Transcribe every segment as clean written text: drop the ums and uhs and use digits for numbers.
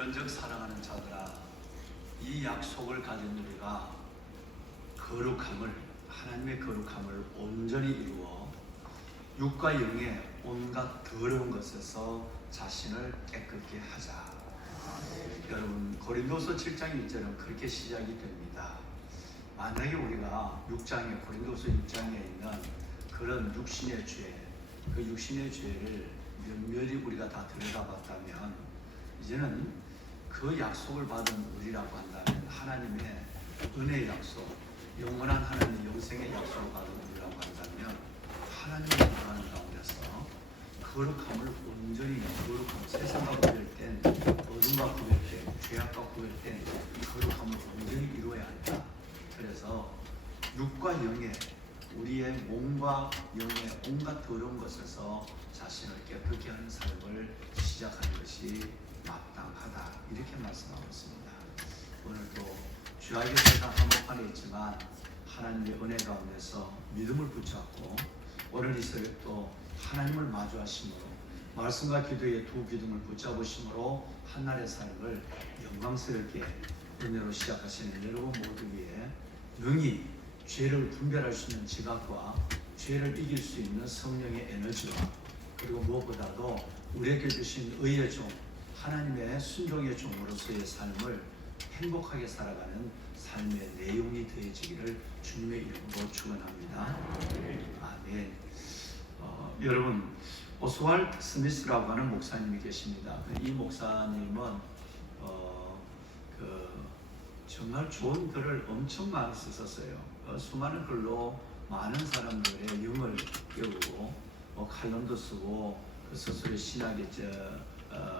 그런즉 사랑하는 자들아, 이 약속을 가진 우리가 거룩함을, 하나님의 거룩함을 온전히 이루어 육과 영의 온갖 더러운 것에서 자신을 깨끗게 하자. 여러분, 고린도서 7장 1절은 그렇게 시작이 됩니다. 만약에 우리가 6장에, 고린도서 6장에 있는 그런 육신의 죄, 그 육신의 죄를 면밀히 우리가 다 들여다봤다면, 이제는 그 약속을 받은 우리라고 한다면, 하나님의 은혜의 약속, 영원한 하나님의 영생의 약속을 받은 우리라고 한다면, 하나님을 나가는 가운데서 거룩함을 온전히, 거룩함, 세상과 구별된, 어둠과 구별된, 죄악과 구별된 거룩함을 온전히 이루어야 한다. 그래서 육과 영의, 우리의 몸과 영의 온갖 더러운 것에서 자신을 깨끗게 하는 삶을 시작하는 것이 마땅하다, 이렇게 말씀하고 있습니다. 오늘도 주야의 세상 한복판에 있지만 하나님의 은혜 가운데서 믿음을 붙잡고 오늘 이 새벽도 하나님을 마주하심으로, 말씀과 기도의 두 기둥을 붙잡으심으로 한날의 삶을 영광스럽게 은혜로 시작하시는 여러분 모두 위에 능히 죄를 분별할 수 있는 지각과 죄를 이길 수 있는 성령의 에너지와, 그리고 무엇보다도 우리에게 주신 의의 종, 하나님의 순종의 종으로서의 삶을 행복하게 살아가는 삶의 내용이 되어지기를 주님의 이름으로 축원합니다. 아멘. 여러분, 오스왈드 스미스라고 하는 목사님이 계십니다. 이 목사님은 정말 좋은 글을 엄청 많이 쓰셨어요. 수많은 글로 많은 사람들의 영을 깨우고 칼럼도 쓰고 그 스스로의 신학에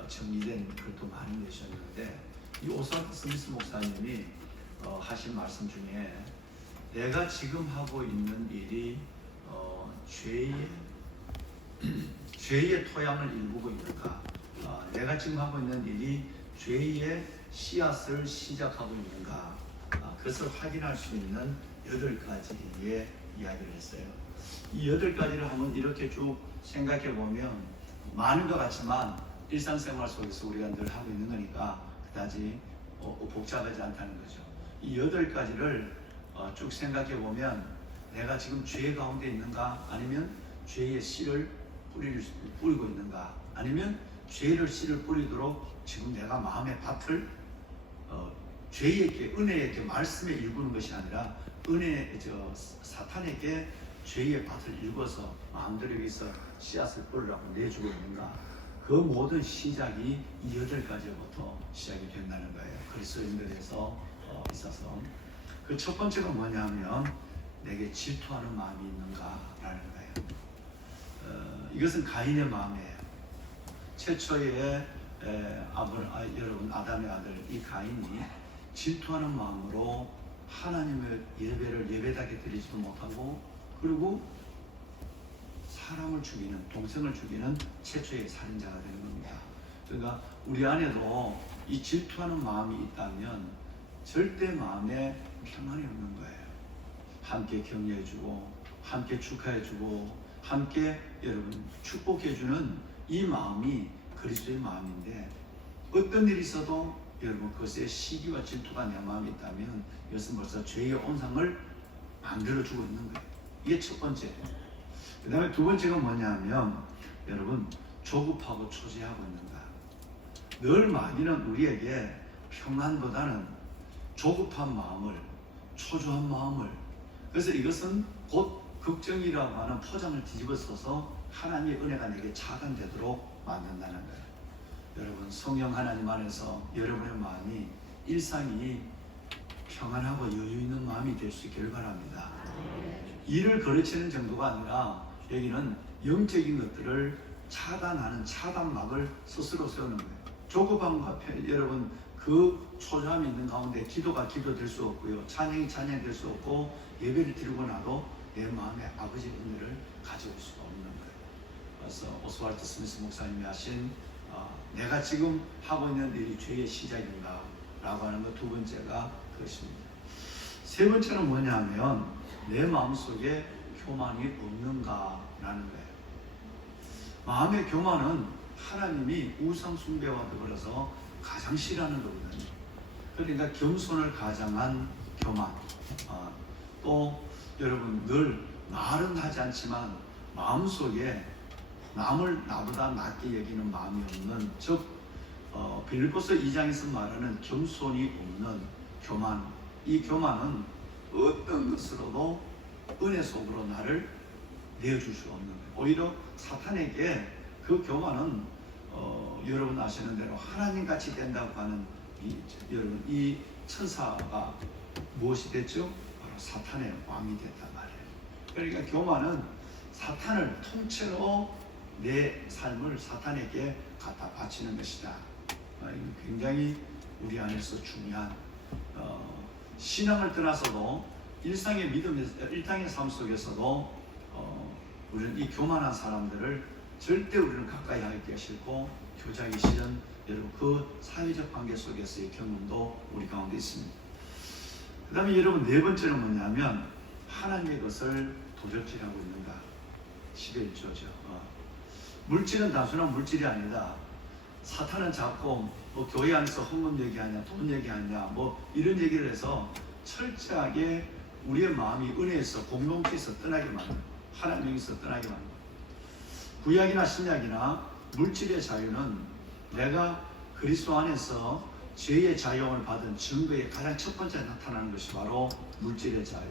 정리된 글도 많이 내셨는데, 이 오스왈드 스미스 목사님이 하신 말씀 중에 내가 지금 하고 있는 일이 죄의 토양을 일구고 있는가, 내가 지금 하고 있는 일이 죄의 씨앗을 시작하고 있는가, 그것을 확인할 수 있는 8가지의 이야기를 했어요. 이 8가지를 한번 이렇게 쭉 생각해 보면 많은 것 같지만 일상생활 속에서 우리가 늘 하고 있는 거니까 그다지 복잡하지 않다는 거죠. 이 8가지를 쭉 생각해 보면 내가 지금 죄 가운데 있는가, 아니면 죄의 씨를 뿌리고 있는가, 아니면 죄를 씨를 뿌리도록 지금 내가 마음의 밭을 죄에게, 은혜에게, 말씀에 일구는 것이 아니라 사탄에게 죄의 밭을 일궈서 마음대로 여기서 씨앗을 뿌리라고 내주고 있는가, 그 모든 시작이 이 8가지부터 시작이 된다는 거예요. 그리스도인들에서 있어서 그 첫 번째가 뭐냐면 내게 질투하는 마음이 있는가라는 거예요. 이것은 가인의 마음이에요. 최초의 여러분 아담의 아들 이 가인이 질투하는 마음으로 하나님의 예배를 예배당에 드리지도 못하고, 그리고 사람을 죽이는, 동생을 죽이는 최초의 살인자가 되는 겁니다. 그러니까 우리 안에도 이 질투하는 마음이 있다면 절대 마음에 평안이 없는 거예요. 함께 격려해주고, 함께 축하해주고, 함께 여러분 축복해주는 이 마음이 그리스도의 마음인데, 어떤 일이 있어도 여러분 그것에 시기와 질투가 내 마음에 있다면 이것은 벌써 죄의 온상을 만들어주고 있는 거예요. 이게 첫 번째예요. 그 다음에 두 번째가 뭐냐면 여러분 조급하고 초조해하고 있는가. 늘 마귀는 우리에게 평안보다는 조급한 마음을, 초조한 마음을, 그래서 이것은 곧 걱정이라고 하는 포장을 뒤집어 써서 하나님의 은혜가 내게 차단되도록 만든다는 거예요. 여러분, 성령 하나님 안에서 여러분의 마음이, 일상이 평안하고 여유 있는 마음이 될 수 있기를 바랍니다. 일을 거르치는 정도가 아니라 여기는 영적인 것들을 차단하는 차단막을 스스로 세우는 거예요. 조급함과 여러분 그 초조함이 있는 가운데 기도가 기도될 수 없고요, 찬양이 찬양될 수 없고, 예배를 드리고 나도 내 마음에 아버지의 은혜를 가져올 수가 없는 거예요. 그래서 오스왈드 스미스 목사님이 하신 내가 지금 하고 있는 일이 죄의 시작인가 라고 하는 것, 두 번째가 그것입니다. 세 번째는 뭐냐면 내 마음속에 교만이 없는가 라는 거예요. 마음의 교만은 하나님이 우상 숭배와 더불어서 가장 싫어하는 거거든요. 그러니까 겸손을 가장한 교만. 또 여러분 늘 말은 하지 않지만 마음속에 남을 나보다 낮게 여기는 마음이 없는, 즉 빌립보서 2장에서 말하는 겸손이 없는 교만. 이 교만은 어떤 것으로도 은혜 속으로 나를 내어줄 수 없는 거예요. 오히려 사탄에게 그 교만은 여러분 아시는 대로 하나님같이 된다고 하는 여러분 이 천사가 무엇이 됐죠? 바로 사탄의 왕이 됐단 말이에요. 그러니까 교만은 사탄을 통째로 내 삶을 사탄에게 갖다 바치는 것이다. 굉장히 우리 안에서 중요한 신앙을 떠나서도 일상의 믿음에서, 일상의 삶 속에서도 우리는 이 교만한 사람들을 절대 우리는 가까이 하기 싫고 교제하기 싫은 여러분 그 사회적 관계 속에서의 경험도 우리 가운데 있습니다. 그 다음에 여러분 네 번째는 뭐냐면 하나님의 것을 도적질하고 있는가. 11조죠. 물질은 단순한 물질이 아니다. 사탄은 자꾸 뭐 교회 안에서 헌금 얘기하냐, 돈 얘기하냐, 뭐 이런 얘기를 해서 철저하게 우리의 마음이 은혜에서 공동체에서 떠나게 만든, 하나님에서 떠나게 만든. 구약이나 신약이나 물질의 자유는 내가 그리스도 안에서 죄의 자유함을 받은 증거의 가장 첫 번째 나타나는 것이 바로 물질의 자유.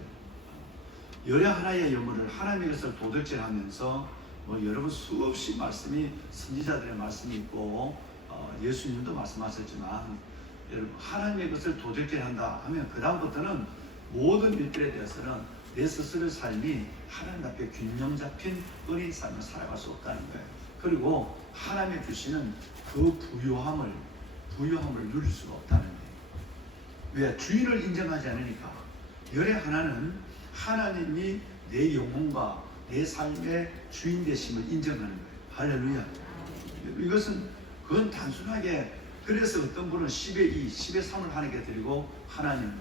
여러 하나의 영혼을 하나님의 것을 도둑질하면서 여러분 수없이 말씀이, 선지자들의 말씀이 있고 예수님도 말씀하셨지만 여러분 하나님의 것을 도둑질한다 하면 그 다음부터는 모든 일들에 대해서는 내 스스로의 삶이 하나님 앞에 균형 잡힌 은혜의 삶을 살아갈 수 없다는 거예요. 그리고 하나님의 주시는 그 부요함을 누릴 수가 없다는 거예요. 왜? 주인을 인정하지 않으니까. 열의 하나는 하나님이 내 영혼과 내 삶의 주인 되심을 인정하는 거예요. 할렐루야. 그건 단순하게, 그래서 어떤 분은 10의 2, 10의 3을 하나님께 드리고 하나님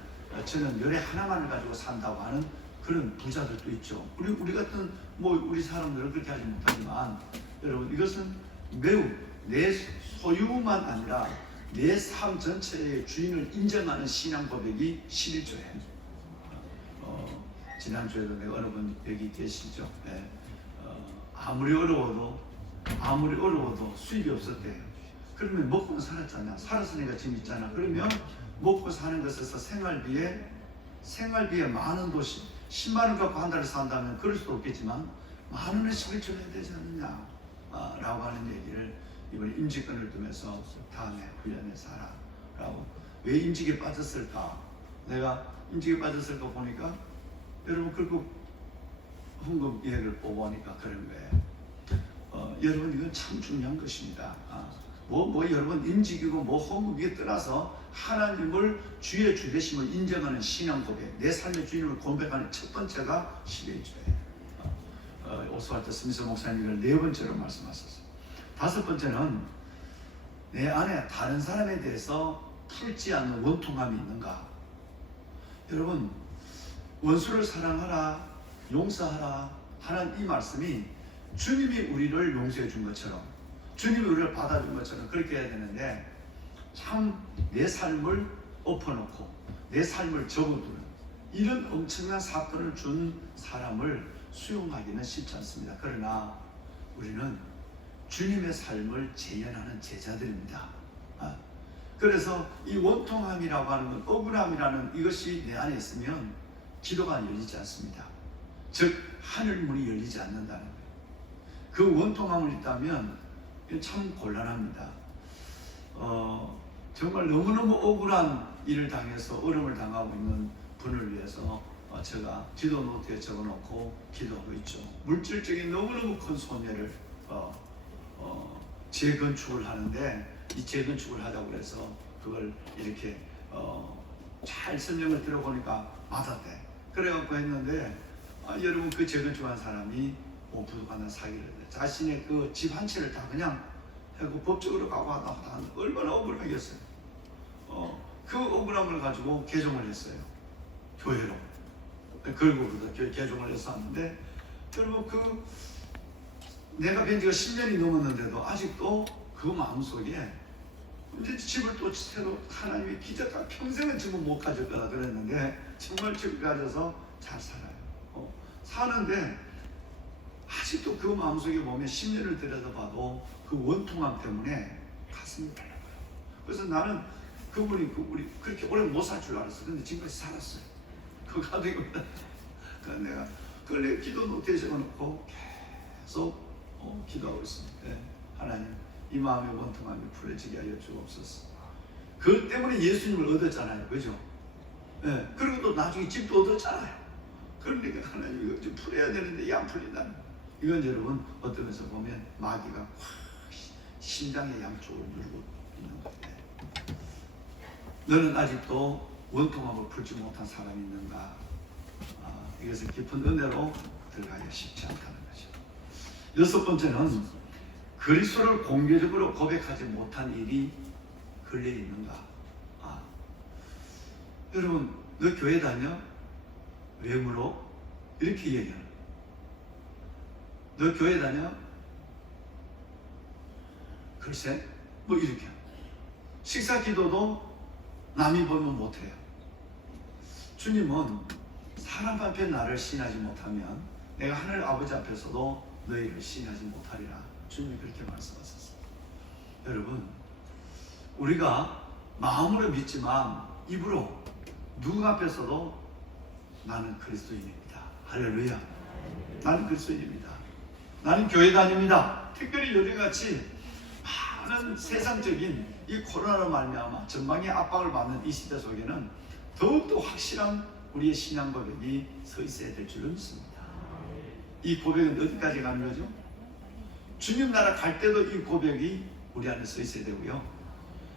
저는 열의 하나만을 가지고 산다고 하는 그런 부자들도 있죠. 우리 같은 우리 사람들은 그렇게 하지 못하지만 여러분 이것은 매우 내 소유만 아니라 내 삶 전체의 주인을 인정하는 신앙 고백이 11조예요. 지난주에도 내가 어느 분 여기 계시죠. 네. 아무리 어려워도 수입이 없었대요. 그러면 먹고는 살았잖아. 살았으니까 지금 있잖아. 그러면 먹고 사는 것에서 생활비에 많은 도시 10만 원 갖고 한 달을 산다면 그럴 수도 없겠지만 만 원을 11조 해야 되지 않느냐 라고 하는 얘기를 이번 임직권을 두면서 다음에 훈련해 살아 라고. 왜 임직에 빠졌을까? 내가 임직에 빠졌을까 보니까 여러분 결국 헌금 예를 뽑아보니까 그런 거예요. 여러분 이건 참 중요한 것입니다. 여러분 임직이고 헌금에 떠나서 하나님을 주의 주 되심을 인정하는 신앙 고백, 내 삶의 주인을 고백하는 첫 번째가 11조예요. 오스왈드 스미스 목사님을 네 번째로 말씀하셨어요. 다섯 번째는 내 안에 다른 사람에 대해서 풀지 않는 원통함이 있는가. 여러분 원수를 사랑하라, 용서하라 하는 이 말씀이 주님이 우리를 용서해 준 것처럼, 주님이 우리를 받아준 것처럼 그렇게 해야 되는데 참 내 삶을 엎어놓고 내 삶을 접어두는 이런 엄청난 사건을 준 사람을 수용하기는 쉽지 않습니다. 그러나 우리는 주님의 삶을 재현하는 제자들입니다. 그래서 이 원통함이라고 하는 것, 억울함이라는 이것이 내 안에 있으면 기도가 열리지 않습니다. 즉 하늘 문이 열리지 않는다는 거예요. 그 원통함을 있다면 참 곤란합니다. 정말 너무너무 억울한 일을 당해서 어려움을 당하고 있는 분을 위해서 제가 기도 노트에 적어놓고 기도하고 있죠. 물질적인 너무너무 큰 손해를 재건축을 하는데 이 재건축을 하자고 해서 그걸 이렇게 잘 설명을 들어보니까 받았대. 그래갖고 했는데 여러분 그 재건축한 사람이 부족한 사기를 했대. 자신의 그 집 한 채를 다 그냥 하고 법적으로 가고 하다 얼마나 억울하겠어요. 그 억울함을 가지고 개종을 했어요. 교회로. 결국부터 개종을 해서 하는데 결국 내가 뵌 지가 10년이 넘었는데도 아직도 그 마음속에 이제 집을 또 새로 하나님의 기적과 평생은 집을 못 가질 거라 그랬는데 정말 집을 가져서 잘 살아요. 사는데 아직도 그 마음속에 보면 10년을 들여다봐도 그 원통함 때문에 가슴이 달라요. 그래서 나는 그분이 우리 그렇게 오래 못 살 줄 알았어. 근데 지금까지 살았어요. 그 가족입니다. 그래서 내가 그걸 내 기도 노트에 적어놓고 계속 기도하고 있습니다. 네. 하나님, 이 마음의 원통함이 풀어지게 하여 주옵소서. 그것 때문에 예수님을 얻었잖아요. 그죠? 네. 그리고 또 나중에 집도 얻었잖아요. 그러니까 하나님 이거 좀 풀어야 되는데 이게 안 풀린다는 거예요. 이건 여러분 어떤 면에서 보면 마귀가 확 심장의 양쪽을 누르고 있는 거예요. 너는 아직도 원통함을 풀지 못한 사람이 있는가? 이것을 깊은 은혜로 들어가기가 쉽지 않다는 거죠. 여섯 번째는 그리스도를 공개적으로 고백하지 못한 일이 걸려 있는가? 여러분, 너 교회 다녀? 왜 물어? 이렇게 얘기하는. 너 교회 다녀? 글쎄, 뭐 이렇게. 식사 기도도 남이 보면 못해요. 주님은 사람 앞에 나를 신하지 못하면 내가 하늘 아버지 앞에서도 너희를 신하지 못하리라. 주님이 그렇게 말씀하셨어요. 여러분, 우리가 마음으로 믿지만 입으로 누구 앞에서도 나는 그리스도인입니다. 할렐루야. 나는 그리스도인입니다. 나는 교회 다닙니다. 특별히 요즘같이 많은 세상적인 이 코로나로 말미암아 전망의 압박을 받는 이 시대 속에는 더욱더 확실한 우리의 신앙 고백이 서 있어야 될 줄로 믿습니다. 이 고백은 어디까지 가는 거죠? 주님 나라 갈 때도 이 고백이 우리 안에 서 있어야 되고요.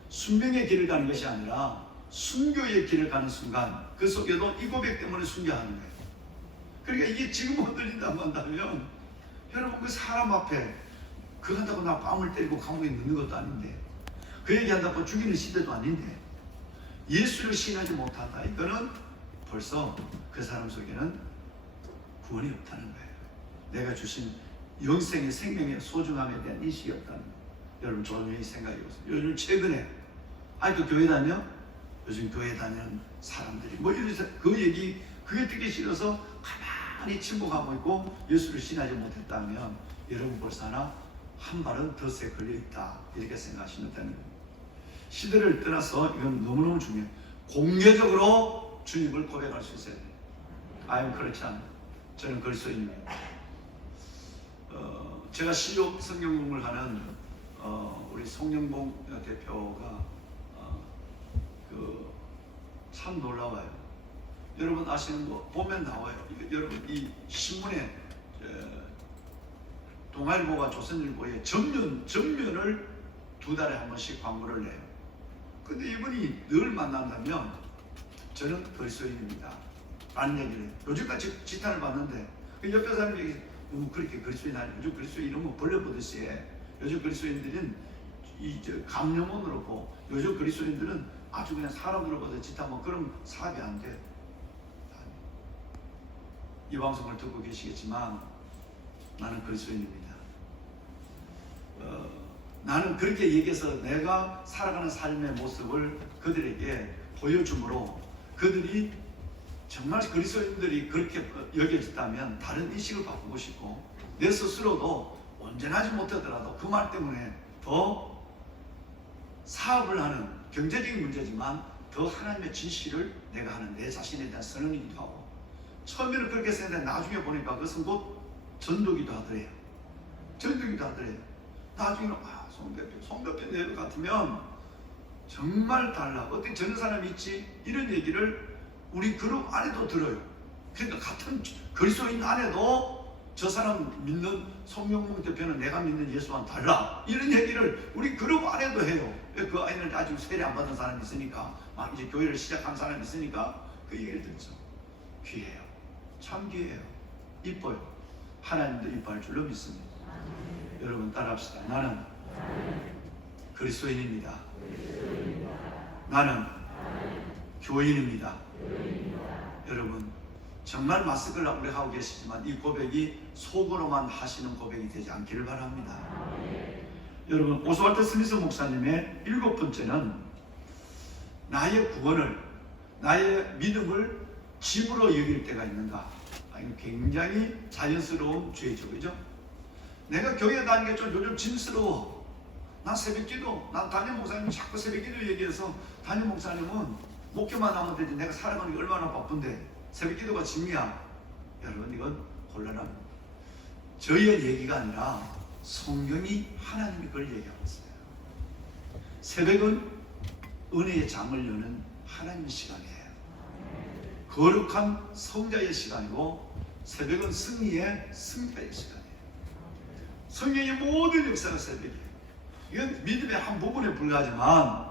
순명의 길을 가는 것이 아니라 순교의 길을 가는 순간 그 속에도 이 고백 때문에 순교하는 거예요. 그러니까 이게 지금 못 들린다고 한다면 여러분 그 사람 앞에 그 한다고 나 뺨을 때리고 감옥에 넣는 것도 아닌데 그 얘기한다고 죽이는 시대도 아닌데 예수를 신하지 못한다. 이거는 벌써 그 사람 속에는 구원이 없다는 거예요. 내가 주신 영생의 생명의 소중함에 대한 인식이 없다는 거예요. 여러분 조용히 생각해 보세요. 요즘 최근에 아직도 교회 다녀? 요즘 교회 다니는 사람들이 뭐 이래서 그 얘기 그게 듣기 싫어서 가만히 침묵하고 있고 예수를 신하지 못했다면 여러분 벌써 하나 한 발은 덫에 걸려 있다 이렇게 생각하시면 되는 겁니다. 시대를 떠나서 이건 너무너무 중요해요. 공개적으로 주님을 고백할 수 있어야 돼요. I'm Christian. 저는 그리스도인입니다. 제가 실력 성경 공부를 하는 우리 송영봉 대표가 참 놀라워요. 여러분 아시는 거 보면 나와요. 여러분 이 신문에 동아일보가 조선일보에 전면을 2달에 한 번씩 광고를 내요. 근데 이분이 늘 만난다면 저는 그리스도인입니다 라는 얘기를 해요. 요즘까지 지탄을 받는데 그 옆에 사람이 그렇게 그리스도인 아니에요. 요즘 그리스도인 이러면 벌레 보듯이 해. 요즘 그리스도인들은 감염원으로 보고 요즘 그리스도인들은 아주 그냥 사람으로 봐도 지탄하면 그럼 사업이 안 돼. 이 방송을 듣고 계시겠지만 나는 그리스도인입니다. 나는 그렇게 얘기해서 내가 살아가는 삶의 모습을 그들에게 보여주므로 그들이 정말 그리스도인들이 그렇게 여겨졌다면 다른 인식을 바꾸고 싶고 내 스스로도 온전하지 못하더라도 그 말 때문에 더 사업을 하는 경제적인 문제지만 더 하나님의 진실을 내가 하는 내 자신에 대한 선언이기도 하고 처음에는 그렇게 생각했는데 나중에 보니까 그것은 곧 전도기도 하더래요. 전도기도 하더래요. 나중에는 송 대표 예배 같으면 정말 달라. 어떻게 저런 사람이 있지? 이런 얘기를 우리 그룹 안에도 들어요. 그러니까 같은 그리스도인 안에도 저 사람 믿는 송영봉 대표는 내가 믿는 예수와는 달라. 이런 얘기를 우리 그룹 안에도 해요. 그 아이는 아직 세례 안 받은 사람이 있으니까 막 이제 교회를 시작한 사람이 있으니까 그 얘기를 듣죠. 귀해요. 참 귀해요. 이뻐요. 하나님도 이뻐할 줄로 믿습니다. 여러분 따라합시다. 나는 그리스도인입니다. 나는 교인입니다. 여러분 정말 마스크를 우리 하고 계시지만 이 고백이 속으로만 하시는 고백이 되지 않기를 바랍니다. 여러분, 오스왈드 스미스 목사님의 7번째는 나의 구원을, 나의 믿음을 짐으로 여길 때가 있는가. 굉장히 자연스러운 죄죠, 그죠? 내가 교회 다니는 게 좀 요즘 짐스러워. 난 새벽기도, 난 담임 목사님이 자꾸 새벽기도 얘기해서, 담임 목사님은 목표만 하면 되지 내가 살아가는 게 얼마나 바쁜데 새벽기도가 짐이야. 여러분, 이건 곤란합니다. 저희의 얘기가 아니라 성경이 하나님이 그걸 얘기하고 있어요. 새벽은 은혜의 장을 여는 하나님의 시간이에요. 거룩한 성자의 시간이고, 새벽은 승리의 승자의 시간이에요. 성경의 모든 역사가 새벽이에요. 이건 믿음의 한 부분에 불과하지만,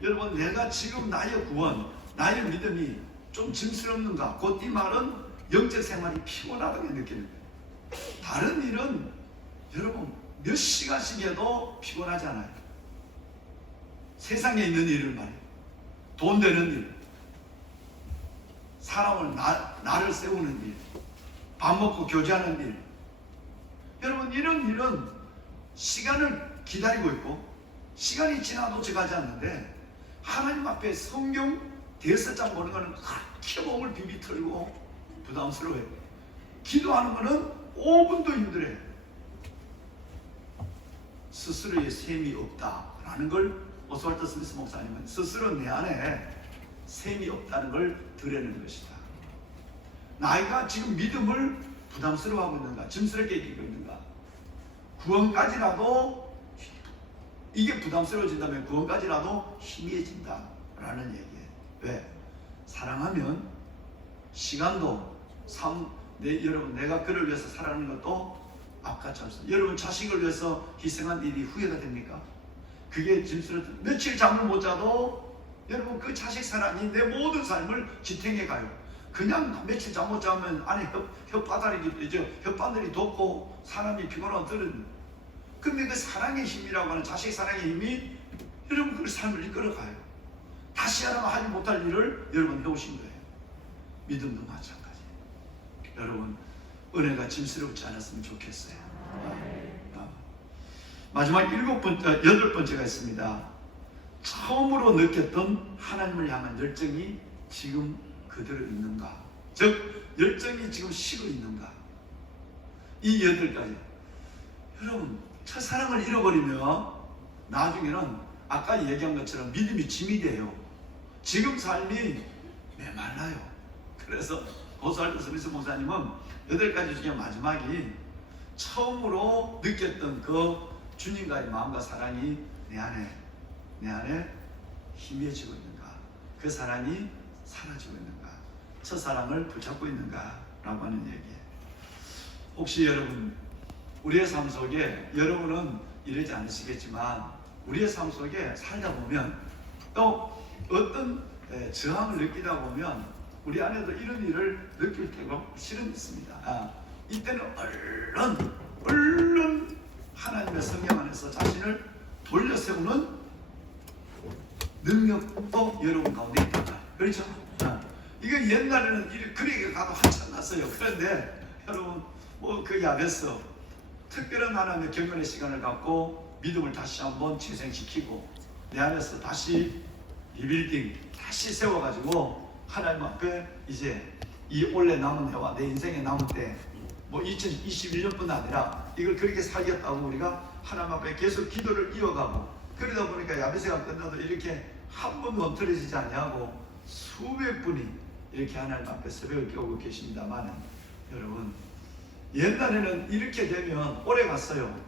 여러분, 내가 지금 나의 구원, 나의 믿음이 좀 짐스럽는가? 곧 이 말은 영적 생활이 피곤하다고 느끼는 거예요. 다른 일은 여러분 몇 시간씩 해도 피곤하지 않아요. 세상에 있는 일을 말이에요. 돈 되는 일, 사람을 나를 세우는 일, 밥 먹고 교제하는 일. 여러분, 이런 일은 시간을 기다리고 있고 시간이 지나도 지나지 않는데, 하나님 앞에 성경 대여섯 보는 거는 그렇게 몸을 비비 털고 부담스러워요. 기도하는 거는 5분도 힘들어요. 스스로의 셈이 없다라는 걸 오스왈드 스미스 목사님은 스스로 내 안에 셈이 없다는 걸 드러내는 것이다. 나이가 지금 믿음을 부담스러워하고 있는가, 짐스럽게 여기고 있는가. 구원까지라도 이게 부담스러워진다면 구원까지라도 희미해진다라는 얘기예요. 왜? 사랑하면 시간도 여러분, 내가 그를 위해서 살아가는 것도 아깝지 않습니다. 여러분, 자식을 위해서 희생한 일이 후회가 됩니까? 그게 짐스럽죠. 며칠 잠을 못 자도 여러분, 그 자식 사랑이 내 모든 삶을 지탱해 가요. 그냥 며칠 잠 못 자면 안에 혓바늘이 돋고 사람이 피곤하고 들은. 근데 그 사랑의 힘이라고 하는, 자식 사랑의 힘이 여러분 그 삶을 이끌어가요. 다시 하라면 하지 못할 일을 여러분 해오신 거예요. 믿음도 마찬가지. 여러분, 은혜가 짐스럽지 않았으면 좋겠어요. 마지막 8번째가 있습니다. 처음으로 느꼈던 하나님을 향한 열정이 지금 그대로 있는가? 즉, 열정이 지금 식어 있는가? 이 8가지. 여러분, 첫사랑을 잃어버리면 나중에는 아까 얘기한 것처럼 믿음이 짐이 돼요. 지금 삶이 메말라요. 그래서 오스왈드 스미스 목사님은 8가지 중에 마지막이 처음으로 느꼈던 그 주님과의 마음과 사랑이 내 안에 희미해지고 있는가? 그 사랑이 사라지고 있는가? 첫사랑을 붙잡고 있는가? 라고 하는 얘기예요. 혹시 여러분, 우리의 삶 속에, 여러분은 이러지 않으시겠지만 우리의 삶 속에 살다 보면 또 어떤 저항을 느끼다 보면 우리 안에도 이런 일을 느낄 때가 실은 있습니다. 이때는 얼른 하나님의 성령 안에서 자신을 돌려 세우는 능력도 여러분 가운데 있다. 그렇죠? 이게 옛날에는 그리게 가도 한참 났어요. 그런데 여러분, 그 야베스 특별한 하나님의 경건의 시간을 갖고 믿음을 다시 한번 재생시키고 내 안에서 다시 리빌딩, 다시 세워가지고 하나님 앞에 이제 이 올해 남은 해와 내 인생에 남은 때 2021년뿐 아니라 이걸 그렇게 살겠다고 우리가 하나님 앞에 계속 기도를 이어가고, 그러다 보니까 야베스가 끝나도 이렇게 한 번도 멈춰지지 않냐고 수백 분이 이렇게 하나님 앞에 새벽을 깨우고 계십니다만, 여러분, 옛날에는 이렇게 되면 오래 갔어요.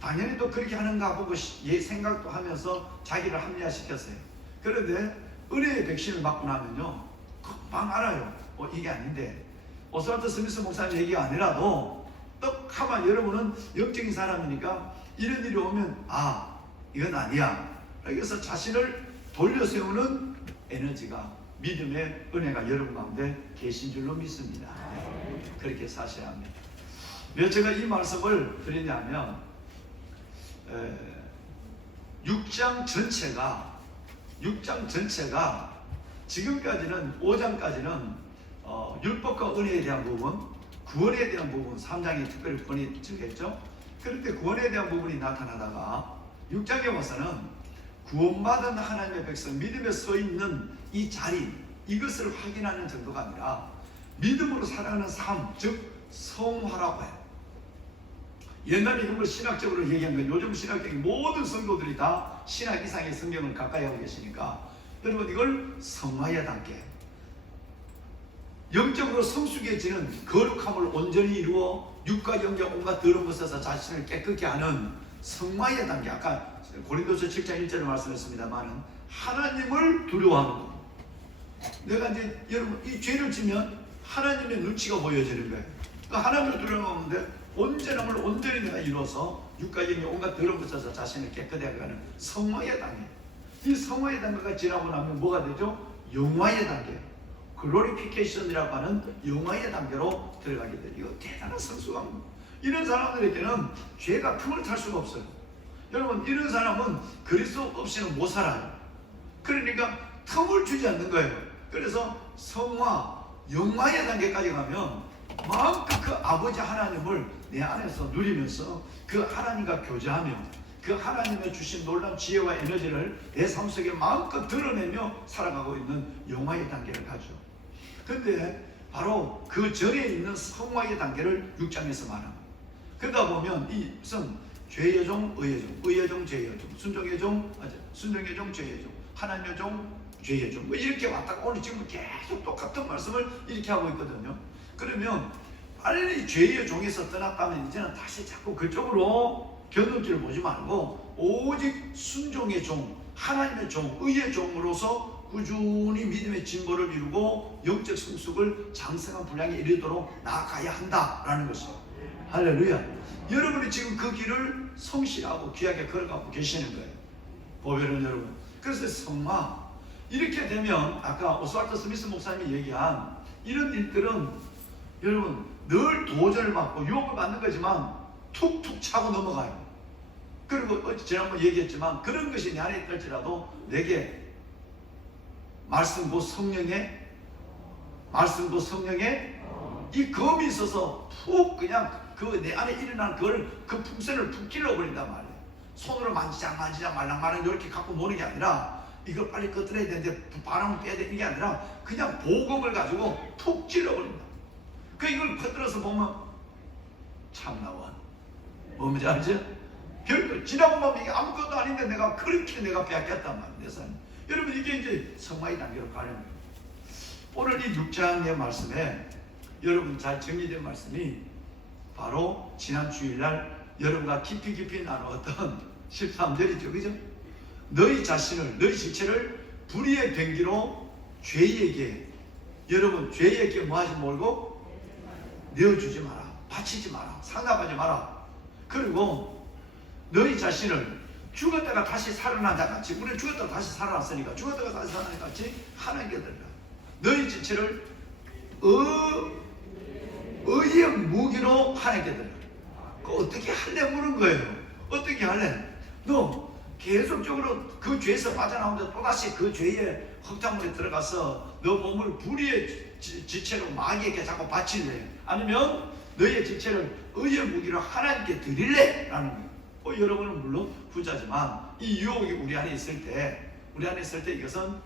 당연히 또 그렇게 하는가 보고 생각도 하면서 자기를 합리화시켰어요. 그런데 은혜의 백신을 맞고 나면요, 금방 알아요. 이게 아닌데, 오스왈드 스미스 목사님 얘기가 아니라도 떡 하면 여러분은 영적인 사람이니까 이런 일이 오면 이건 아니야. 그래서 자신을 돌려 세우는 에너지가, 믿음의 은혜가 여러분 가운데 계신 줄로 믿습니다. 그렇게 사셔야 합니다. 왜 제가 이 말씀을 드리냐면 6장 전체가 지금까지는 5장까지는 율법과 은혜에 대한 부분, 구원에 대한 부분 3장이 특별히 본이 적겠죠. 그런데 구원에 대한 부분이 나타나다가 6장에 와서는 구원받은 하나님의 백성, 믿음에 서 있는 이 자리, 이것을 확인하는 정도가 아니라 믿음으로 살아가는 삶, 즉 성화라고 해요. 옛날에 이걸 신학적으로 얘기한 건 요즘 신학적인 모든 성도들이 다 신학 이상의 성경을 가까이 하고 계시니까 여러분 이걸 성화의 단계, 영적으로 성숙해지는 거룩함을 온전히 이루어 육과 영적 온갖 더러운 것에서 자신을 깨끗게 하는 성화의 단계, 아까 고린도서 7장 1절에 말씀했습니다만 하나님을 두려워하는 것. 내가 이제 여러분 이 죄를 지면 하나님의 눈치가 보여지는 거예요. 그러니까 하나님을 두려워하는데 온전함을 온전히 내가 이루어서 육과 영의 온갖 더러운 것에서 자신을 깨끗하게 하는 성화의 단계. 이 성화의 단계가 지나고 나면 뭐가 되죠? 영화의 단계, 글로리피케이션이라고 하는 영화의 단계로 들어가게 돼요. 이거 대단한 성숙함. 이런 사람들에게는 죄가 틈을 탈 수가 없어요. 여러분 이런 사람은 그리스도 없이는 못 살아요. 그러니까 틈을 주지 않는 거예요. 그래서 성화, 영화의 단계까지 가면 마음껏 그 아버지 하나님을 내 안에서 누리면서 그 하나님과 교제하며 그 하나님의 주신 놀라운 지혜와 에너지를 내 삶 속에 마음껏 드러내며 살아가고 있는 영화의 단계를 가죠. 근데 바로 그 전에 있는 성화의 단계를 6장에서 말합니다. 그러다 보면 이선 죄의 종, 의의 종, 의의 종, 죄의 종, 순종의 종, 순종의 종, 죄의 종, 하나님의 종, 죄의 종, 뭐 이렇게 왔다가 오늘 지금 계속 똑같은 말씀을 이렇게 하고 있거든요. 그러면 빨리 죄의 종에서 떠났다면 이제는 다시 자꾸 그쪽으로 견눈길을 보지 말고 오직 순종의 종, 하나님의 종, 의의 종으로서 꾸준히 믿음의 진보를 이루고 영적 성숙을 장성한 분량에 이르도록 나아가야 한다라는 것이죠. 할렐루야. 여러분이 지금 그 길을 성실하고 귀하게 걸어가고 계시는 거예요. 보배는 여러분. 그래서 성화, 이렇게 되면 아까 오스왈드 스미스 목사님이 얘기한 이런 일들은 여러분 늘 도전을 받고 유혹을 받는 거지만 툭툭 차고 넘어가요. 그리고 지난번 얘기했지만 그런 것이 내 안에 있을지라도 내게 말씀도 성령의 이 검이 있어서 푹 그냥 그 내 안에 일어난 그 풍선을 푹 찔러버린단 말이에요. 손으로 만지작 말랑말랑 이렇게 갖고 노는 게 아니라 이걸 빨리 꺼뜨려야 되는데 바람을 빼야 되는 게 아니라 그냥 복음을 가지고 푹 찔러버린다. 그 이걸 퍼뜨려서 보면 참나원 뭔지 알죠? 결국 지나고 보면 이게 아무것도 아닌데 내가 그렇게 내가 빼앗겼단 말이에요. 여러분 이게 이제 성화의 단계로 가는 거예요. 오늘 이 6장의 말씀에 여러분 잘 정리된 말씀이 바로 지난 주일날 여러분과 깊이 나누었던 13절이죠. 그죠? 너희 자신을, 너희 지체를 불의의 병기로 죄에게, 여러분 죄에게 뭐 하지 말고 내어주지 마라, 바치지 마라, 상납하지 마라. 그리고 너희 자신을 죽었다가 다시 살아난 자 같이, 우리는 죽었다가 다시 살아났으니까 죽었다가 다시 살아난 자 같이 하나님께 드리라. 너희 지체를 의의 무기로 하나님께 드리라. 어떻게 할래 물은 거예요. 어떻게 할래? 너 계속적으로 그 죄에서 빠져나오는데 또다시 그 죄의 흙탕물에 들어가서 너 몸을 불의의 지체로 마귀에게 자꾸 바칠래? 아니면 너의 지체를 의의 무기로 하나님께 드릴래? 라는 거예요. 여러분은 물론 후자지만 이 유혹이 우리 안에 있을 때 이것은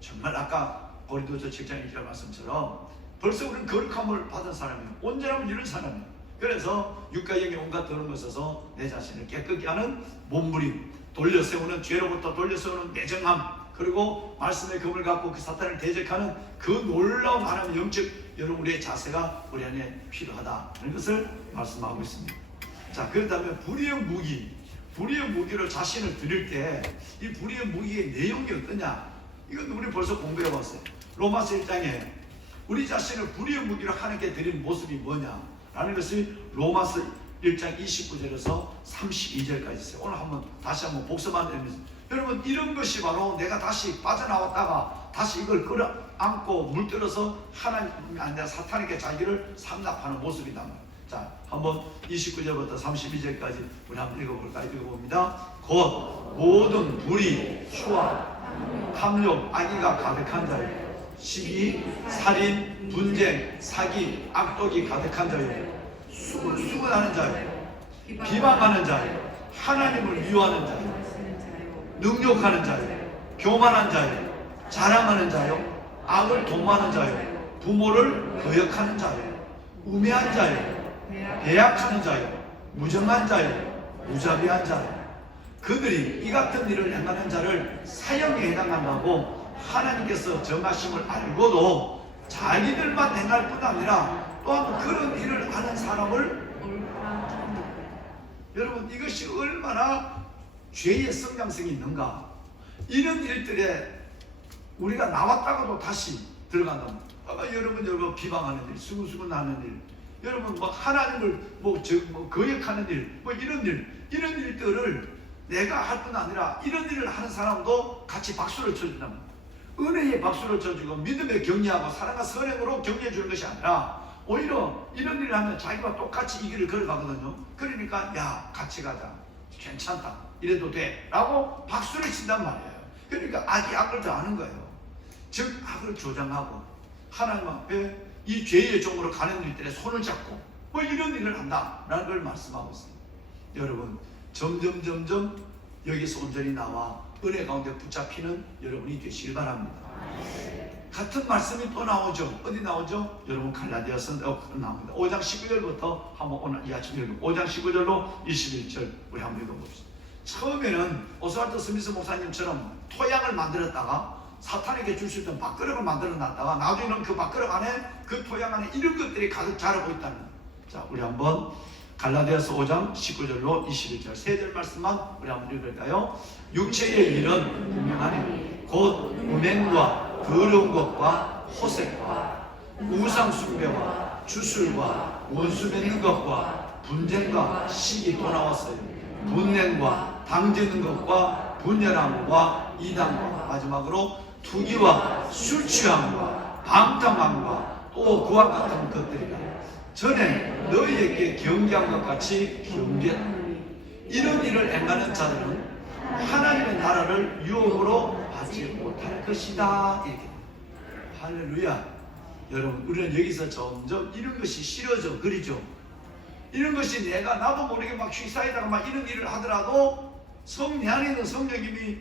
정말 아까 고린도서 7장 1절 말씀처럼 벌써 우리는 거룩함을 받은 사람이에요. 온전함을 이룬 사람이에요. 그래서 육과 영의 온갖 더러운 것에서 내 자신을 깨끗게 하는 몸부림, 돌려세우는 죄로부터 돌려세우는 매정함, 그리고 말씀의 검을 갖고 그 사탄을 대적하는 그 놀라운 하나님의 영적 여러분 우리의 자세가 우리 안에 필요하다는 것을 말씀하고 있습니다. 자, 그렇다면 불의의 무기로 자신을 드릴 때 이 불의의 무기의 내용이 어떠냐? 이건 우리 벌써 공부해 봤어요. 로마서 1장에 우리 자신을 불의의 무기로 하나님께 드리는 모습이 뭐냐? 라는 것이 로마서 1장 29절에서 32절까지 있어요. 오늘 다시 한번 복습하면서 여러분 이런 것이 바로 내가 다시 빠져나왔다가 다시 이걸 끌어안고 물들어서 하나님이 아니라 사탄에게 자기를 상납하는 모습이다. 자, 한번 29절부터 32절까지 우리 한번 읽어볼까요? 읽어봅니다. 곧 모든 불의, 추악, 탐욕, 악의가 가득한 자요, 시기, 살인, 분쟁, 사기, 악독이 가득한 자요, 수군하는 자요, 비방하는 자요, 하나님을 미워하는 자요, 능욕하는 자요, 교만한 자요, 자랑하는 자요, 악을 도모하는 자요, 부모를 거역하는 자요, 우매한 자요, 배약하는 자요, 무정한 자요, 무자비한 자요. 그들이 이 같은 일을 행하는 자를 사형에 해당한다고 하나님께서 정하심을 알고도 자기들만 행할 뿐 아니라 또한 그런 일을 하는 사람을, 여러분 이것이 얼마나 죄의 성장성이 있는가. 이런 일들에 우리가 나왔다가도 다시 들어간다. 여러분 비방하는 일, 수군수군 하는 일, 여러분 하나님을 거역하는 일, 이런 일들을 내가 할 뿐 아니라 이런 일을 하는 사람도 같이 박수를 쳐준다. 은혜의 박수를 쳐주고 믿음에 격려하고 사랑과 선행으로 격려해 주는 것이 아니라 오히려 이런 일을 하면 자기와 똑같이 이 길을 걸어가거든요. 그러니까 야 같이 가자, 괜찮다, 이래도 돼 라고 박수를 친단 말이에요. 그러니까 악이 악을 더하는 거예요. 즉 악을 조장하고 하나님 앞에 이 죄의 종으로 가는 일들에 손을 잡고 이런 일을 한다라는 걸 말씀하고 있습니다. 여러분 점점 여기서 온전히 나와 은혜 가운데 붙잡히는 여러분이 되시길 바랍니다. 같은 말씀이 또 나오죠. 어디 나오죠? 여러분 갈라디아서 나옵니다. 5장 19절부터 한번 오늘 이 아침 읽고 5장 19절로 21절 우리 한번 읽어봅시다. 처음에는 오스왈드 스미스 목사님처럼 토양을 만들었다가 사탄에게 줄 수 있던 밥그릇을 만들어 놨다가 나중에는 그 밥그릇 안에, 그 토양 안에 이런 것들이 가득 자라고 있다는 거예요. 자, 우리 한번 갈라디아서 5장 19절로 21절 세 절 말씀만 우리 한번 읽을까요? 육체의 일은 분명하니 곧 음행과 더러운 것과 호색과 우상 숭배와 주술과 원수 맺는 것과 분쟁과 시기 또 나왔어요. 분냉과 당지는 것과 분열함과 이단과 마지막으로 투기와 술 취함과 방탕함과 또 그와 같은 것들이라. 전에 너희에게 경계한 것 같이 경계하노니 이런 일을 행하는 자들은 하나님의 나라를 유혹으로 받지 못할 것이다. 이렇게. 할렐루야. 여러분 우리는 여기서 점점 이런 것이 싫어져 그리죠. 이런 것이 내가 나도 모르게 막 휘사이다가 막 이런 일을 하더라도 내 안에 있는 성령님이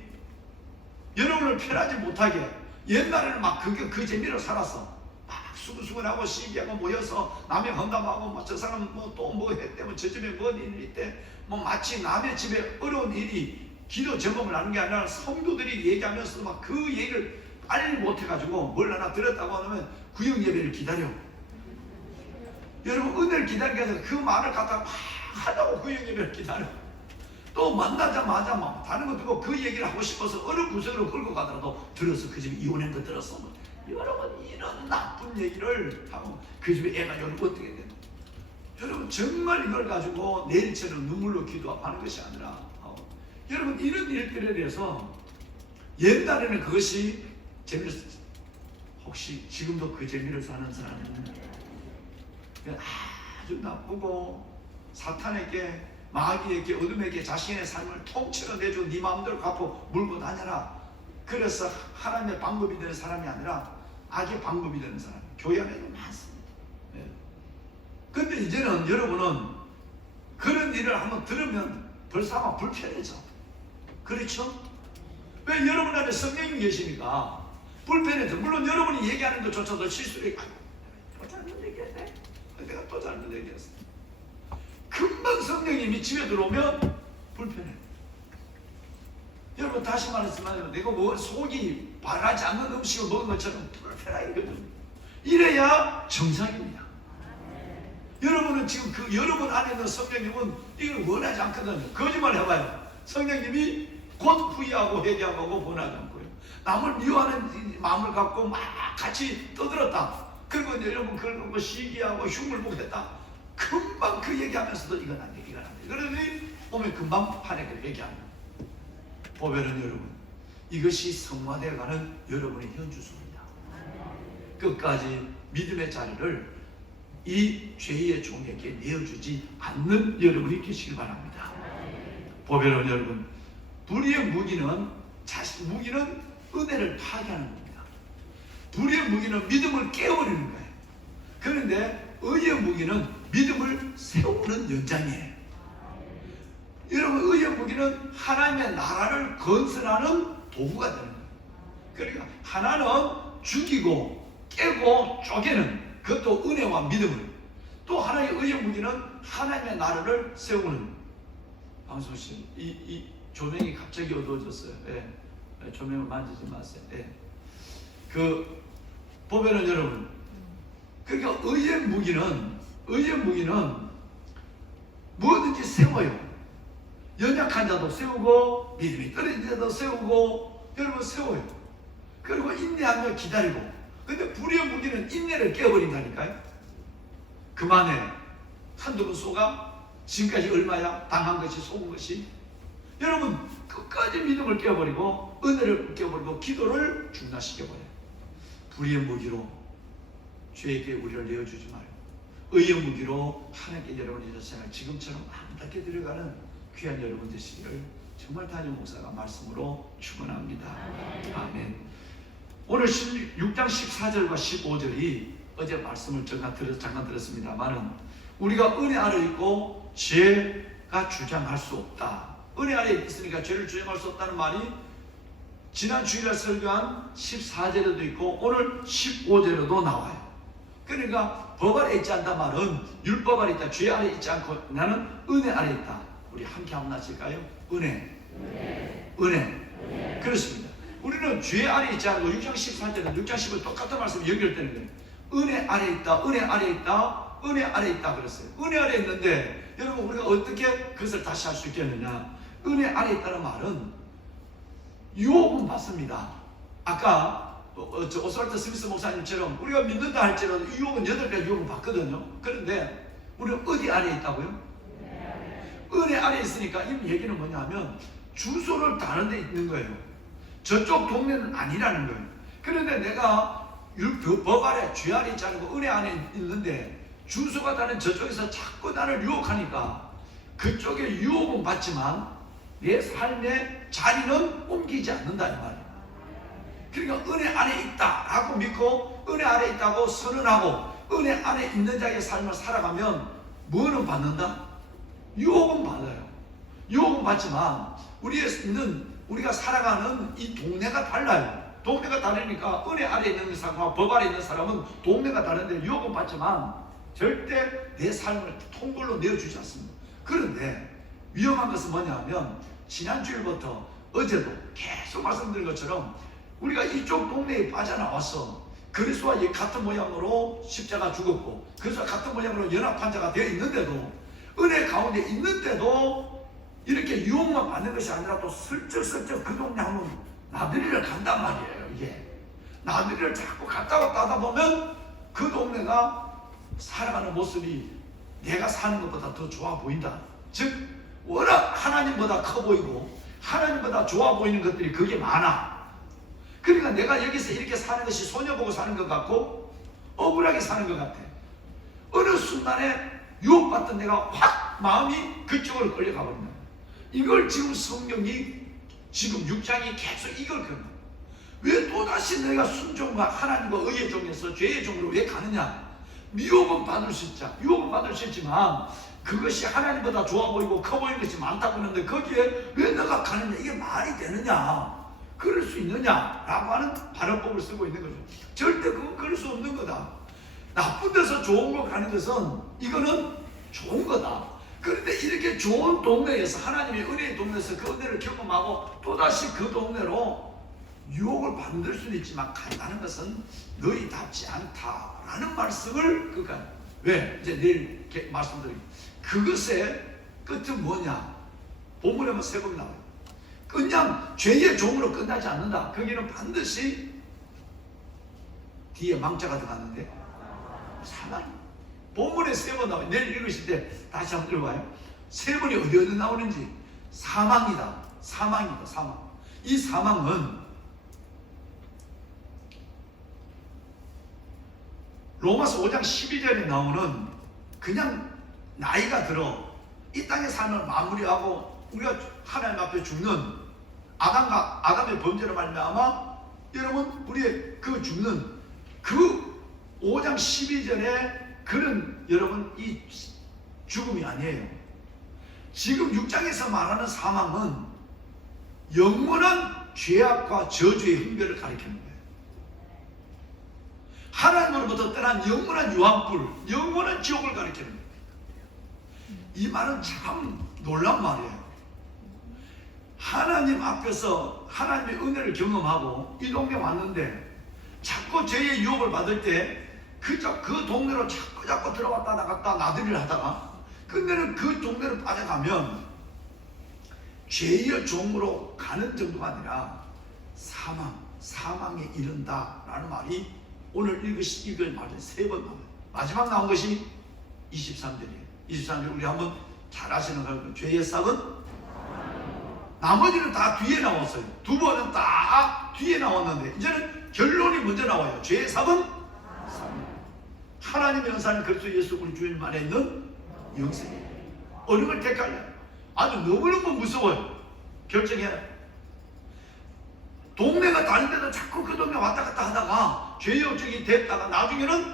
여러분을 편하지 못하게, 옛날에는 막 그 재미로 살았어. 막 수근수근하고 시기하고 모여서 남의 헌담하고 뭐 저 사람 또 뭐 했대, 뭐 저 집에 뭔 일이 있대, 뭐 마치 남의 집에 어려운 일이 기도 제목을 하는 게 아니라 성도들이 얘기하면서 막 그 얘기를 빨리 못해가지고 뭘 하나 들었다고 하면 구역 예배를 기다려. 여러분 은혜를 기다리기 위해서 그 말을 갖다가 막 하다고 구역 예배를 기다려. 또 만나자마자 막 다른 거 듣고 그 얘기를 하고 싶어서 어느 구석으로 끌고 가더라도 들어서 그 집에 이혼한 거 들었어. 여러분 이런 나쁜 얘기를 하고 그 집에 애가 여러분 어떻게 되나. 여러분 정말 이걸 가지고 내일처럼 눈물로 기도하는 것이 아니라 여러분 이런 일들에 대해서 옛날에는 그것이 재미를, 혹시 지금도 그 재미를 사는 사람은 아주 나쁘고 사탄에게 마귀에게 어둠에게 자신의 삶을 통째로 내주고 네 마음대로 갚고 물고 다녀라. 그래서 하나님의 방법이 되는 사람이 아니라 악의 방법이 되는 사람 교회 안에도 많습니다. 그런데 이제는 여러분은 그런 일을 한번 들으면 벌써 아마 불편해져. 그렇죠? 왜? 여러분 안에 성령님이 계시니까 불편해져. 물론 여러분이 얘기하는 것조차도 실수를 또 잘못 얘기했네. 내가 또 잘못 얘기했어. 금방 성령님이 집에 들어오면 불편해. 여러분 다시 말했지만 내가 뭐 속이 바라지 않는 음식을 먹은 것처럼 불편하거든요. 이래야 정상입니다. 여러분은 지금 그 여러분 안에 있는 성령님은 이걸 원하지 않거든요. 거짓말 해봐요. 성령님이 곧 후회하고 회개하고 원하지 않고요. 남을 미워하는 마음을 갖고 막 같이 떠들었다. 그리고 여러분 그걸 보고 시기하고 흉을 보겠다. 금방 그 얘기하면서도 이건 안 돼, 이건 안 돼. 그러니 오면 금방 파내기를 얘기합니다. 보면은 여러분 이것이 성화되어가는 여러분의 현주소입니다. 끝까지 믿음의 자리를 이 죄의 종에게 내어주지 않는 여러분이 계시길 바랍니다. 보면은 여러분 불의의 무기는 은혜를 파괴하는 겁니다. 불의의 무기는 믿음을 깨버리는 거예요. 그런데 의의 무기는 믿음을 세우는 연장이에요. 여러분, 의의 무기는 하나님의 나라를 건설하는 도구가 되는 거예요. 그러니까 하나는 죽이고 깨고 쪼개는, 그것도 은혜와 믿음을, 또 하나의 의의 무기는 하나님의 나라를 세우는. 방송씨, 이 조명이 갑자기 어두워졌어요. 예. 조명을 만지지 마세요. 예. 보면은 여러분, 그러니까 의의 무기는 뭐든지 세워요. 연약한 자도 세우고, 믿음이 떨어진 자도 세우고, 여러분 세워요. 그리고 인내하며 기다리고. 근데 불의의 무기는 인내를 깨버린다니까요. 그만해. 한두 번 속아? 지금까지 얼마야? 당한 것이, 속은 것이. 여러분, 끝까지 믿음을 깨버리고, 은혜를 깨버리고, 기도를 중단시켜버려요. 불의의 무기로 죄에게 우리를 내어주지 말고, 의의 무기로 하나님께 여러분의 생활 지금처럼 아름답게 들어가는 귀한 여러분 되시기를 정말 담임 목사가 말씀으로 축원합니다. 아멘. 오늘 6장 14절과 15절이 어제 말씀을 잠깐 들었습니다만은, 우리가 은혜 아래 있고 죄가 주장할 수 없다. 은혜 아래 있으니까 죄를 주장할 수 없다는 말이 지난 주일날 설교한 14절에도 있고 오늘 15절에도 나와요. 그러니까 법 아래 있지 않다 말은 율법 아래 있다, 죄 아래 있지 않고 나는 은혜 아래 있다. 우리 함께 한번 하실까요? 은혜. 그렇습니다. 우리는 죄 아래 있지 않고 6장 14절에 6장 15절 똑같은 말씀이 연결되는 거예요. 은혜 아래 있다, 은혜 아래 있다, 은혜 아래 있다 그랬어요. 은혜 아래 있는데 여러분, 우리가 어떻게 그것을 다시 할 수 있겠느냐? 은혜 아래 있다는 말은 유혹은 받습니다. 아까 오스왈드 스미스 목사님처럼 우리가 믿는다 할지라도 유혹은 8가지 유혹을 받거든요. 그런데 우리는 어디 아래 있다고요? 은혜 아래 있으니까 이 얘기는 뭐냐면 주소를 다른 데 있는 거예요. 저쪽 동네는 아니라는 거예요. 그런데 내가 법 아래, 죄 아래 있지 않고 은혜 안에 있는데 주소가 다른 저쪽에서 자꾸 나를 유혹하니까 그쪽에 유혹은 받지만 내 삶의 자리는 옮기지 않는다 이 말이에요. 그러니까 은혜 안에 있다라고 믿고 은혜 아래 있다고 선언하고 은혜 안에 있는 자의 삶을 살아가면 뭐는 받는다? 유혹은 받아요. 유혹은 받지만 우리가 살아가는 이 동네가 달라요. 동네가 다르니까 은혜 아래 있는 사람과 법 아래 있는 사람은 동네가 다른데 유혹은 받지만 절대 내 삶을 통골로 내어주지 않습니다. 그런데 위험한 것은 뭐냐면 지난주일부터 어제도 계속 말씀드린 것처럼 우리가 이쪽 동네에 빠져나와서 그리스도와 같은 모양으로 십자가 죽었고 그리스도와 같은 모양으로 연합한 자가 되어 있는데도, 은혜 가운데 있는데도 이렇게 유혹만 받는 것이 아니라 또 슬쩍슬쩍 그 동네 한번 나들이를 간단 말이에요. 이게 나들이를 자꾸 갔다 왔다 하다 보면 그 동네가 살아가는 모습이 내가 사는 것보다 더 좋아 보인다. 즉 워낙 하나님보다 커 보이고 하나님보다 좋아 보이는 것들이 그게 많아. 그러니까 내가 여기서 이렇게 사는 것이 손해보고 사는 것 같고 억울하게 사는 것 같아. 어느 순간에 유혹받던 내가 확 마음이 그쪽으로 끌려가 버린다. 이걸 지금 성경이 지금 6장이 계속 이걸 그런 거야. 왜 또다시 내가 순종과 하나님과 의의 종에서 죄의 종으로 왜 가느냐? 미혹은 받을 수 있자. 유혹은 받을 수 있지만 그것이 하나님보다 좋아 보이고 커 보이는 것이 많다고 하는데 거기에 왜 내가 가느냐? 이게 말이 되느냐? 그럴 수 있느냐? 라고 하는 발언법을 쓰고 있는 거죠. 절대 그건 그럴 수 없는 거다. 나쁜 데서 좋은 거 가는 것은 이거는 좋은 거다. 그런데 이렇게 좋은 동네에서 하나님의 은혜의 동네에서 그 은혜를 경험하고 또다시 그 동네로 유혹을 받을 수는 있지만 간다는 것은 너희답지 않다라는 말씀을 그러니까 왜? 이제 내일 말씀드리겠습니다. 그것의 끝은 뭐냐? 본문에 보면 세 번 나와요. 그냥 죄의 종으로 끝나지 않는다. 거기는 반드시 뒤에 망자가 들어갔는데 사망. 본문에 세 번 나와요. 내일 읽으실 때 다시 한번 읽어봐요. 세 번이 어디 나오는지. 사망이다. 사망이다. 사망. 이 사망은 로마서 5장 12절에 나오는 그냥 나이가 들어 이 땅의 삶을 마무리하고 우리가 하나님 앞에 죽는 아담의 범죄로 말미암아 여러분 우리의 그 죽는 그 5장 12절에 그런 여러분 이 죽음이 아니에요. 지금 6장에서 말하는 사망은 영원한 죄악과 저주의 흥별을 가리키는 거예요. 하나님으로부터 떠난 영원한 유황불, 영원한 지옥을 가리키는 거예요. 이 말은 참 놀라운 말이에요. 하나님 앞에서 하나님의 은혜를 경험하고 이 동네에 왔는데 자꾸 죄의 유혹을 받을 때 그 동네로 자꾸 들어갔다 나갔다 나들이를 하다가 끝내는 그 동네로 빠져가면 죄의 종으로 가는 정도가 아니라 사망에 이른다라는 말이 오늘 읽은 말이 3번 나와요. 마지막 나온 것이 23절이에요. 23절 우리 한번 잘 아시는 거예요. 죄의 싹은 나머지는 다 뒤에 나왔어요. 2번은 다 뒤에 나왔는데 이제는 결론이 먼저 나와요. 죄의 싹은 하나님의 은사는 그리스도 예수 우리 주님 안에 있는 영생이에요. 어느 걸 택할래? 아주 너무너무 무서워요. 결정해야 돼. 동네가 다른데도 자꾸 그 동네 왔다 갔다 하다가 죄의 업적이 됐다가 나중에는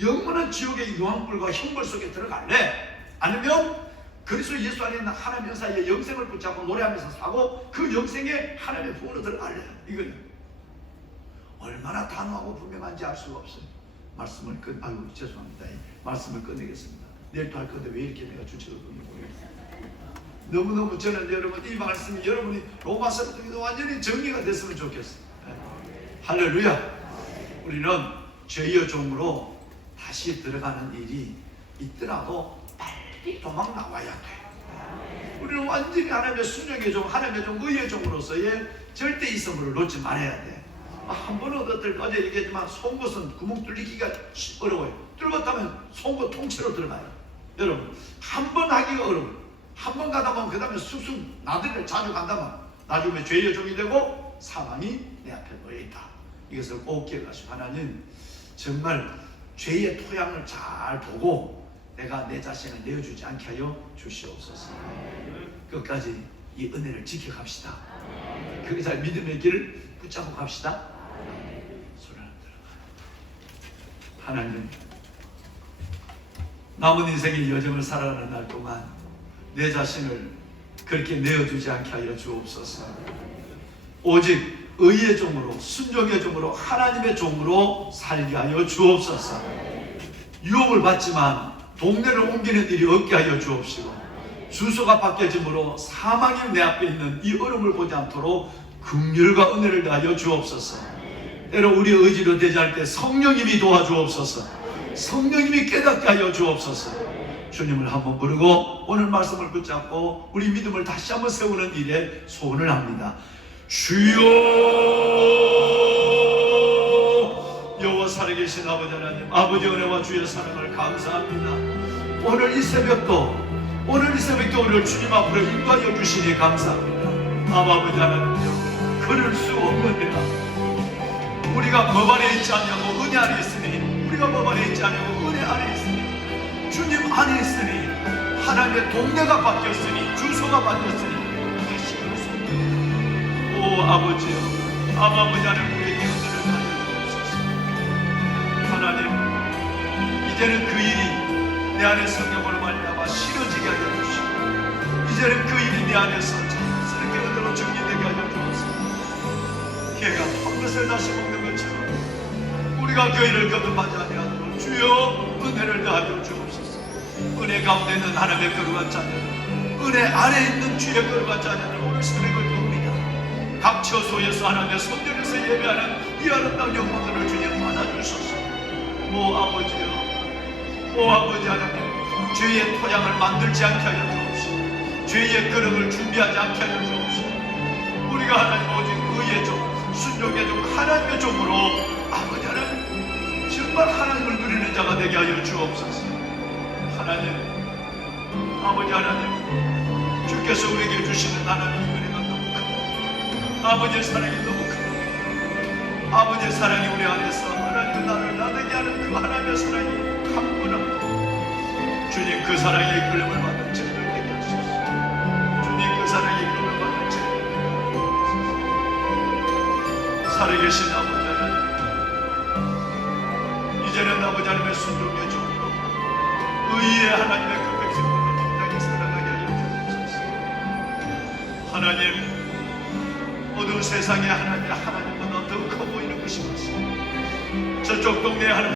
영원한 지옥의 유황불과 형벌 속에 들어갈래? 아니면 그리스도 예수 안에 있는 하나님의 은사의 영생을 붙잡고 노래하면서 사고 그 영생에 하나님의 부흥으로 들어갈래? 이거예요. 얼마나 단호하고 분명한지 알 수가 없어요. 말씀을 죄송합니다. 말씀을 끝내겠습니다. 내일 또 할 건데 왜 이렇게 내가 주체를 끊는 모르겠어요. 너무너무 저는 여러분 이 말씀이 여러분이 로마서 통해서 완전히 정리가 됐으면 좋겠어요. 할렐루야. 우리는 죄의 종으로 다시 들어가는 일이 있더라도 빨리 도망 나와야 돼. 우리는 완전히 하나님의 순종의 종, 하나님의 종, 의의 종으로서의 절대 이성을 놓지 말아야 돼. 한 번은 어제 얘기했지만 송곳은 구멍 뚫리기가 어려워요. 뚫었다면 송곳 통째로 들어가요. 여러분 한 번 하기가 어려워요. 한 번 가다 보면 그 다음에 쑥쑥 나들이를 자주 간다면 나중에 죄의 종이 되고 사망이 내 앞에 놓여있다. 이것을 꼭 기억하시고 하나님 정말 죄의 토양을 잘 보고 내가 내 자신을 내어주지 않게 하여 주시옵소서. 끝까지 이 은혜를 지켜갑시다. 거기서 믿음의 길을 붙잡고 갑시다. 손을 들어. 하나님 남은 인생의 여정을 살아가는 날 동안 내 자신을 그렇게 내어주지 않게 하여 주옵소서. 오직 의의 종으로 순종의 종으로 하나님의 종으로 살게 하여 주옵소서. 유혹을 받지만 동네를 옮기는 일이 없게 하여 주옵시고 주소가 바뀌어짐으로 사망이 내 앞에 있는 이 어려움을 보지 않도록 긍휼과 은혜를 다하여 주옵소서. 때로 우리의 의지로 되지 않을 때 성령님이 도와주옵소서. 성령님이 깨닫게 하여 주옵소서. 주님을 한번 부르고 오늘 말씀을 붙잡고 우리 믿음을 다시 한번 세우는 일에 소원을 합니다. 주여, 여호와 살아계신 아버지 하나님, 아버지 은혜와 주의 사랑을 감사합니다. 오늘 이 새벽도 우리를 주님 앞으로 인도하여 주시니 감사합니다. 아버지 하나님, 그럴 수 없느니라. 우리가 법 안에 있지 않냐고 은혜 안에 있으니, 우리가 법 안에 있지 않냐고 은혜 안에 있으니, 주님 안에 있으니, 하나님의 동네가 바뀌었으니, 주소가 바뀌었으니 다시 그럴 수 없느니라. 오 아버지여, 아버지 하나님, 우리에게 은혜를 하여 주옵소서. 하나님, 이제는 그 일이 내 안에 성령으로 말미암아 실어지게 하여 주시고, 이제는 그 일이 내 안에서 자연스럽게 은혜로 정리되게 하여 주옵소서. 개가 한 것을 다시 먹는 것처럼 우리가 그 일을 거듭하지 아니하도록 주여 은혜를 다하여 주옵소서. 은혜 가운데 있는 하나님의 거룩한 자녀들, 은혜 안에 있는 주의 거룩한 자녀들 오늘 새벽을 봅니다. 각 처소에서 하나님의 성전에서 예배하는 이 아름다운 영광들을 주님 받아주소서. 오 아버지여, 오 아버지 하나님, 죄의 토양을 만들지 않게 하여 주옵시고, 죄의 그릇을 준비하지 않게 하여 주옵시고, 우리가 하나님 오직 의의 종, 순종의 종, 하나님의 종으로 아버지 하나님 정말 하나님을 누리는 자가 되게 하여 주옵소서. 하나님, 아버지 하나님, 주께서 우리에게 주시는 하나님의 은혜가 너무 큽니다. 아버지의 사랑이 너무 큽니다. 아버지의 사랑이 우리 안에서 하나님 나를 나되게 하는 그 하나님의 사랑이 강건합니다. 주님 그 사랑의 이끌림을 받는 저희를 되게 하소서. 주님 그 사랑의 이끌림을 받는 저희를 되게 하소서. 살아계신 아버지 하나님, 이제는 아버지 하나님의 순종의 종으로 의의 하나님의 그 백성들을 당당히 살아가게 하여 주옵소서. 하나님, 어두운 세상에 하나님보다 더 커 보이는 것이 맞습니다. 저쪽 동네에 하나님